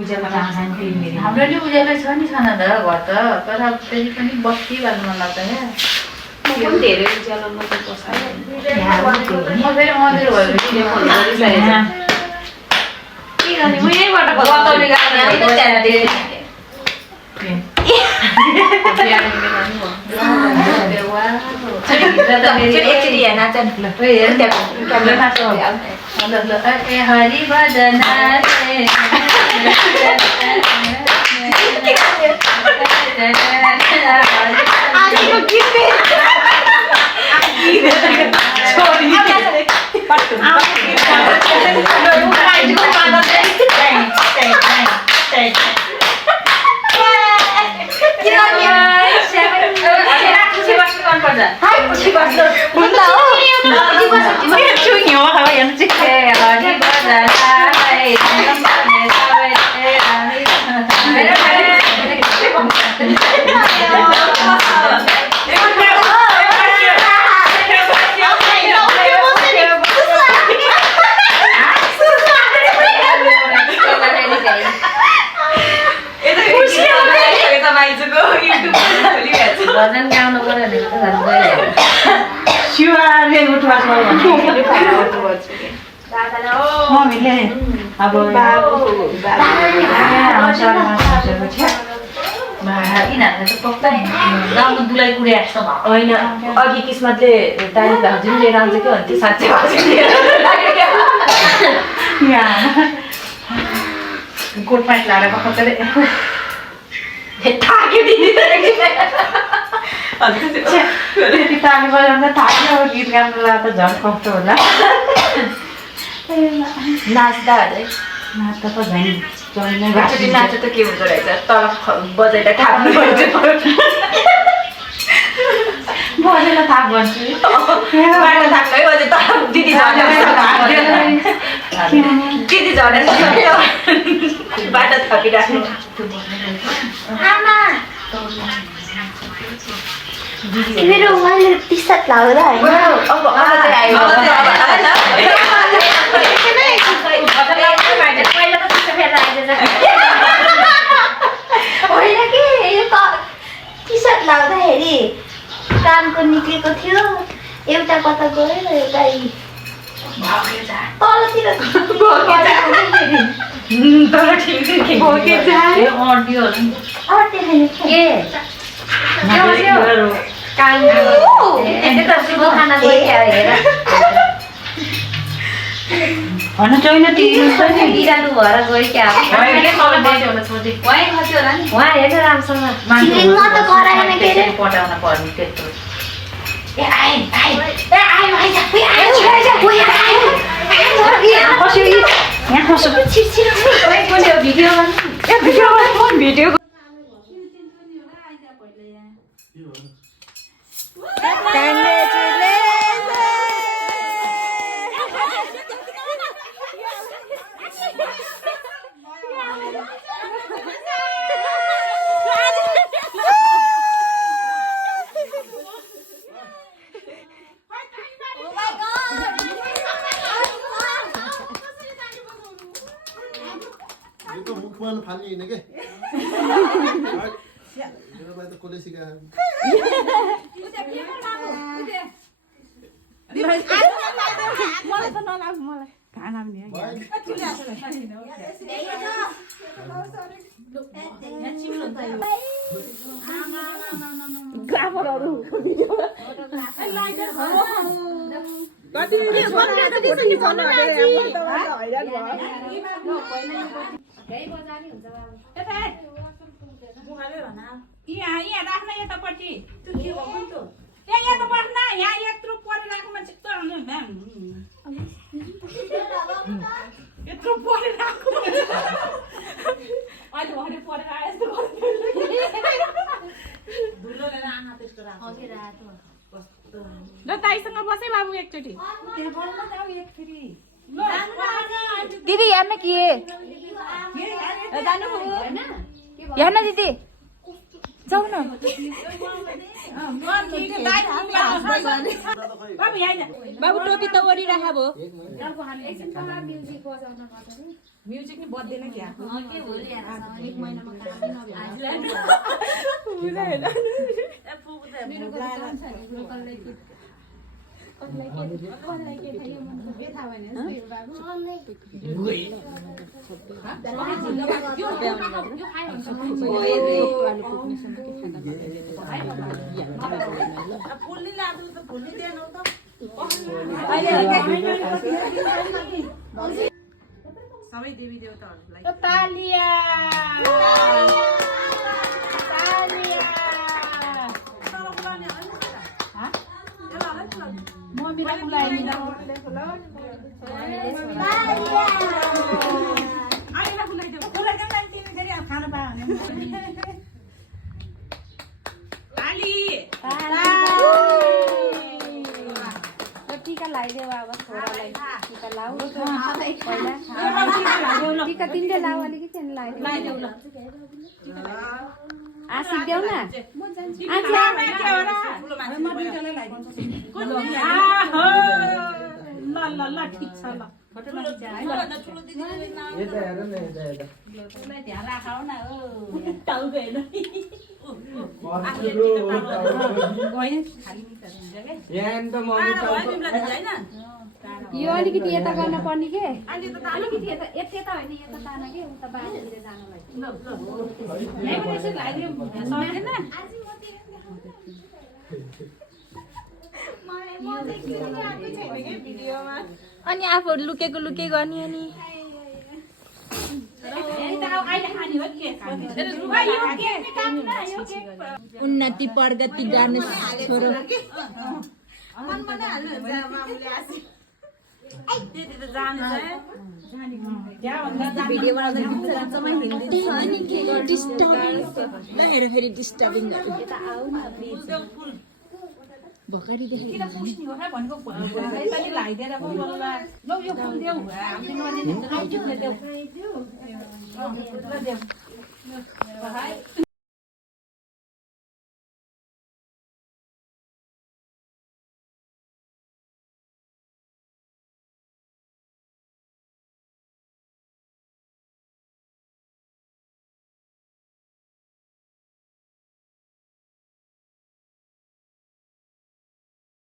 हाम्रो नि उज्यालो छ नि छन त घर त तर फेरि पनि बस्ती भन्नु मन लाग्छ क्या धेरै उज्यालो मात्रै बस्छ म फेरि मन्दिर भयो के गर्ने म यहीँबाट बताउने हरि भजन भजन गाउनु पर्यो भने त झन् गइहाल्यो शिवले उठ्छ मम्मीले अब यिनीहरूले त पक्कै गाउँको दुलाई कुरे जस्तो भयो होइन अघि किस्मतले दानी भाउजू लिएर आउँछ के भन्थ्यो साँच्चै भाउजू कोट प्यान्ट लाएर पक्कै थाक्यो दिदी त्यति ताली बजाउन थाक्यो अब गीत गाउनु लाग्दा झन् कस्तो होला नाच्दा अरे नाच्दा त झन् चल्ने एकचोटि नाच्दा त के हुँदो रहेछ तल बजाएर थाप्नु पर्छ बजेर थाप भन्छु बाटो थाप्नै बजे त दिदी झरेर बाटो थपिराख्नु मेरो उहाँले टी-सर्ट लाउँदा होइन अब चाहिँ आयो होइन कि यो त टी-सर्ट लाउँदाखेरि कानको निक्लेको थियो एउटा कता गयो एउटा तलतिर भन छैन बिरालो भएर गयो क्या उहाँ हेर्नु राम्रोसँग म त गराएन के अरे पटाउन पर्ने त्यत्रो video itu mukhman phani ne ke मेरो भाइ त कसले सिकायो मलाई त नलाग्छ मलाई खाना पनि ग्राफरहरु भिडियो यहाँ राख्न यतापट्टि यहाँ त बस्न यहाँ यत्रो परिरहेको मान्छे यत्रो परिरहेको अहिले भरे परेर यस्तो ल ताईसँग बसे बाबु एकचोटि दीदी यहाँ में किए जानु यहाँ ना दीदी जाऊ न बाबु टोपी त ओरिराख भो म्युजिक नि बज्दैन क्या सबै देवी देवताहरूलाई तालिया टीका लगाइदेऊ अब छोरालाई टीका लाऊ पहिला टीका तिनले लाऊ अलिकति अनि लगाइदेऊ आशिक देऊ न ल ठिक छ ल यो अलिकति यता गर्न पर्ने के अलिकति यता यता होइन यता तान के उता बाहिर जानुलाई अनि आफूहरू लुकेको लुके गर्ने अनि उन्नति प्रगति गर्ने छोरो भिडियो बनाउँदा डिस्टर्बिङ भर्खरै किन पुस्ने हो भनेको लगाइदिएर पो बोल्ला ल यो फुल देऊ हामीले नदिनु